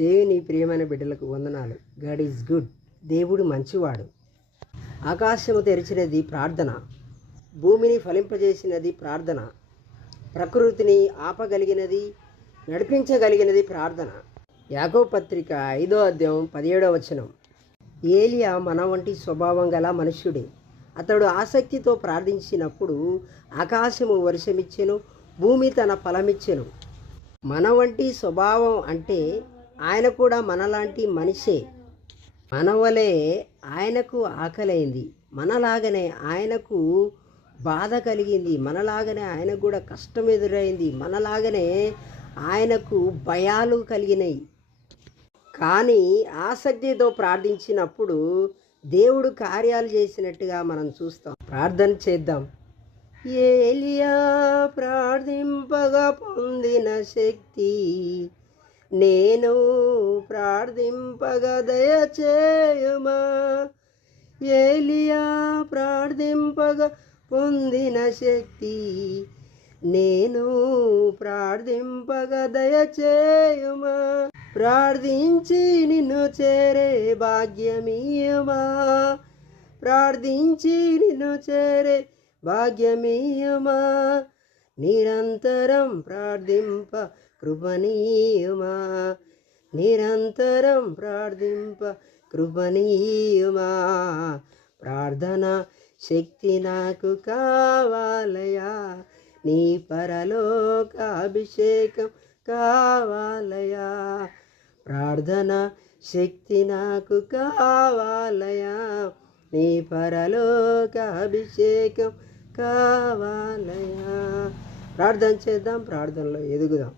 దేవుని ప్రియమైన బిడ్డలకు వందనాలు. God is good. దేవుడు మంచివాడు. ఆకాశము తెరిచినది ప్రార్థన, భూమిని ఫలింపజేసినది ప్రార్థన, ప్రకృతిని ఆపగలిగినది, నడిపించగలిగినది ప్రార్థన. యాకోబు పత్రిక 5వ అధ్యాయం 17వ వచనం. ఏలియా మన వంటి స్వభావం గల మనుష్యుడే. అతడు ఆసక్తితో ప్రార్థించినప్పుడు ఆకాశము వర్షమిచ్చెను, భూమి తన ఫలమిచ్చెను. మన వంటి స్వభావం అంటే ఆయన కూడా మనలాంటి మనిషే. మనవలే ఆయనకు ఆకలైంది, మనలాగనే ఆయనకు బాధ కలిగింది, మనలాగనే ఆయనకు కూడా కష్టం ఎదురైంది, మనలాగనే ఆయనకు భయాలు కలిగినాయి. కానీ ఆసక్తితో ప్రార్థించినప్పుడు దేవుడు కార్యాలు చేసినట్టుగా మనం చూస్తాం. ప్రార్థన చేద్దాం. ఏలియా ప్రార్థింపగా పొందిన శక్తి నేను ప్రార్థింపగా దయచేయుమా. ఏలియా ప్రార్థింపగా పొందిన శక్తి నేను ప్రార్థింపగా దయచేయుమా. ప్రార్థించి నిన్ను చేరే భాగ్యమీయమా. ప్రార్థించి నిన్ను చేరే భాగ్యమీయమా. నిరంతరం ప్రార్థింప కృపణీయమా. నిరంతరం ప్రార్థింప కృపణీయమా. ప్రార్థన శక్తి నాకు కావాలయా. నీ పరలోక అభిషేకం కావాలయా. ప్రార్థన శక్తి నాకు కావాలయా. నీ పరలోక అభిషేకం కావాలయా. ప్రార్థన చేద్దాం, ప్రార్థనలో ఎదుగుదాం.